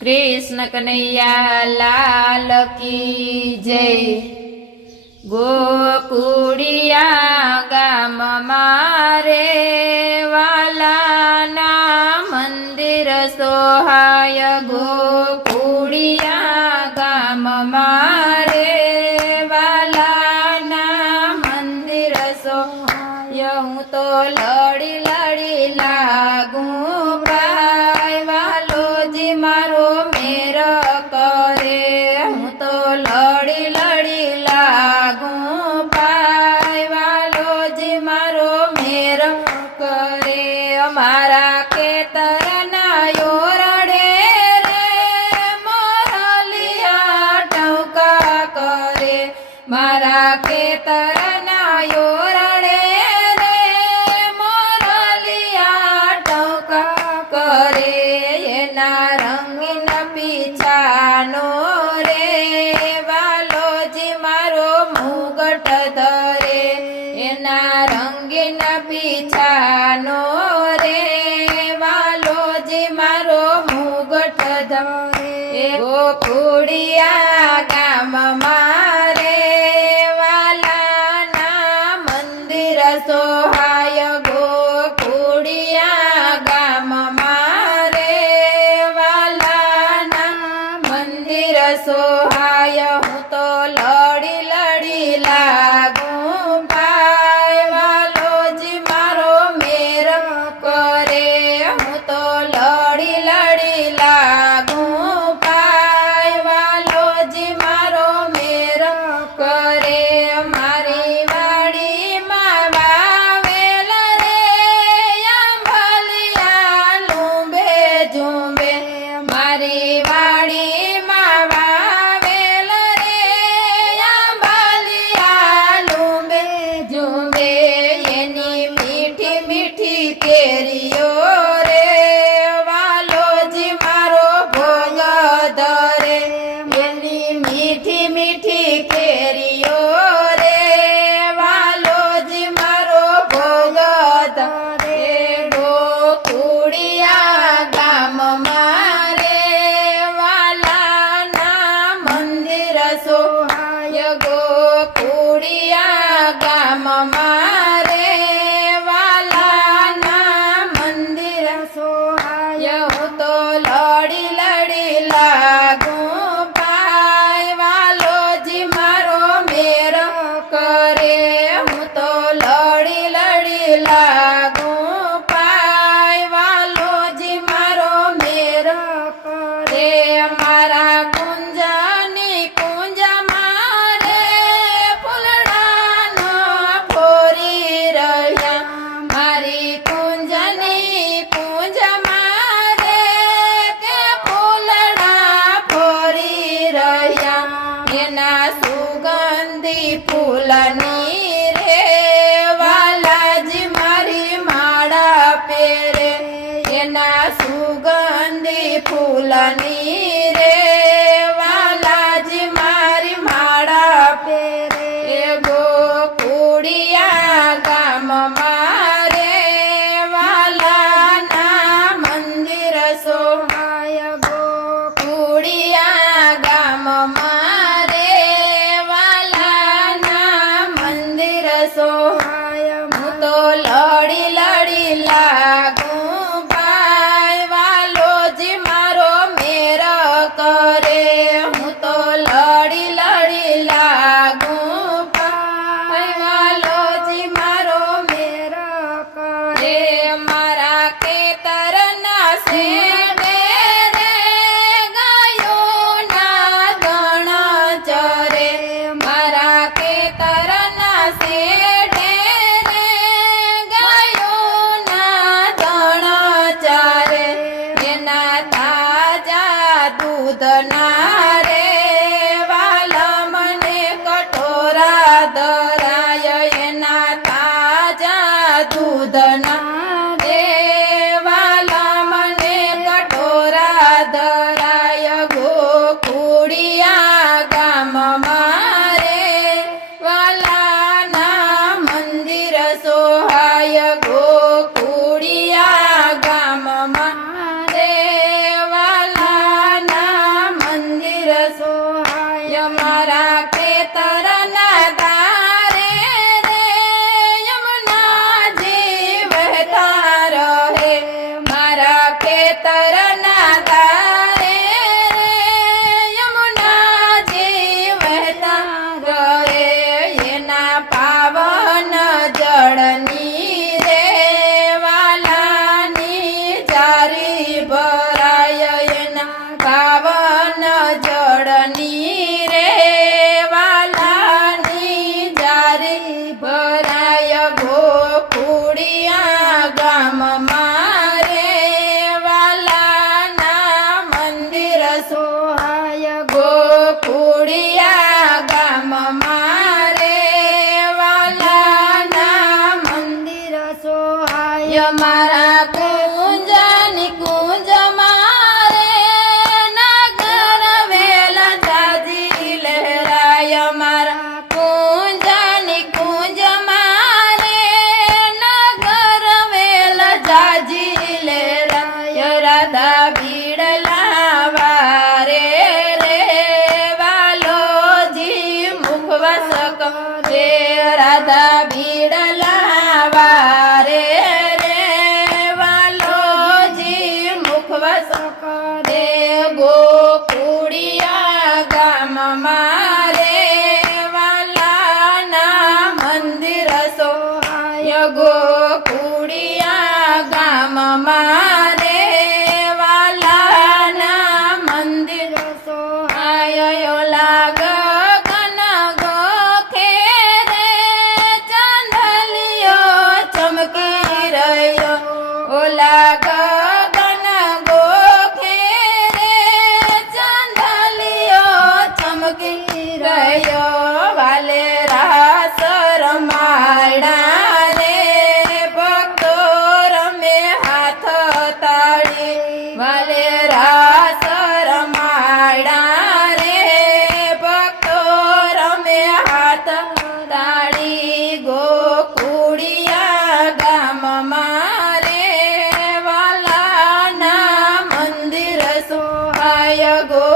कृष्ण कन्हैया लाल की जय। गोकुड़िया गाम मारे वाला ना मंदिर सोहाय। गोकुड़िया गाम मारे वाला ना मंदिर सोहाय। हूँ तो लड़ी लड़ी लागू भाई वालो जी मारो मेर करे। हूँ तो लड़ी लड़ी लागू भाई वालो जी मारो मेर करे। मारा खेतर ना योरड़े रे मोरलिया टौका करे। मारा खेतर ना योरड़े रे मोरलिया टौका करे। एना रंगीन पीछानो रे वालो जी मारो मुगट धरे। एना रंगीन पीछानो रे वालो जी मारो मुगट धरे। गोकुड़िया गाम मारे वाला ना मंदिर सोहाय। गोकुड़िया गाम मारे वाला ना मंदिर सोहाय। हूँ तो लड़ी लड़ी लागू भाई वालो जी मारो मेर करे। हूँ तो लड़ी लड़ी लागू भाई वालो जी मारो मेर करे। मारी वाड़ी माँ वावेल रे अंबलिया लूंबे झूंबे। मारी वाड़ी माँ वावेल रे अंबलिया लूंबे झूंबे। एनी मीठी मीठी केरियो रे वालो जी मारो भोग धरे। एनी मीठी मीठी केरियो रे वालो जी मारो भोग धरे। गोकुड़िया गाम मारे वाला ना मंदिर सोहाय। गोकुड़िया गाम मारे वाला ना मंदिर सोहाय। हूँ तो लड़ी लड़ी लागू भाई वालो जी मारो मेर करे। हूँ तो लड़ी लड़ी लागू भाई वालो जी मारो मेर करे। मारा कुंजनी कुंज मारे फुलडानो फोरी रहिया। मारी कुंजनी कुंज मारे के फुलडा फोरी रहिया। एना सुगंधी फूलनी रे वाला जी मारी माड़ा पेरे। एना सुगंधी फूलनी रे वाला जी मारी माड़ा पेरे। गोकुड़िया गाम मारे वाला ना मंदिर सोहाय। गोकुड़िया गाम मारे वाला ना मंदिर सोहाय। हूँ तो लड़ी लड़ी लागू भाई वालो जी मारो मेर करे। हूँ तो लड़ी लड़ी लागू भाई वालो जी मारो मेर करे। मारा खेतर ना से डेरे गायो ना गण चरे। मारा खेतर ना से डेरे गायो ना गण चरे। एना ताजा दूध ना रे वाला मने कटोरा धराय। एना ताजा दूध ना रे वाला मने कटोरा धराय। गोकुड़िया गाम मारे वाला ना मंदिर सोहाय। गोकुड़िया गाम मारे वाला રાત તાળી ગોકુળિયા ગામમાં રે વાલાના મંદિર સોહાય ગો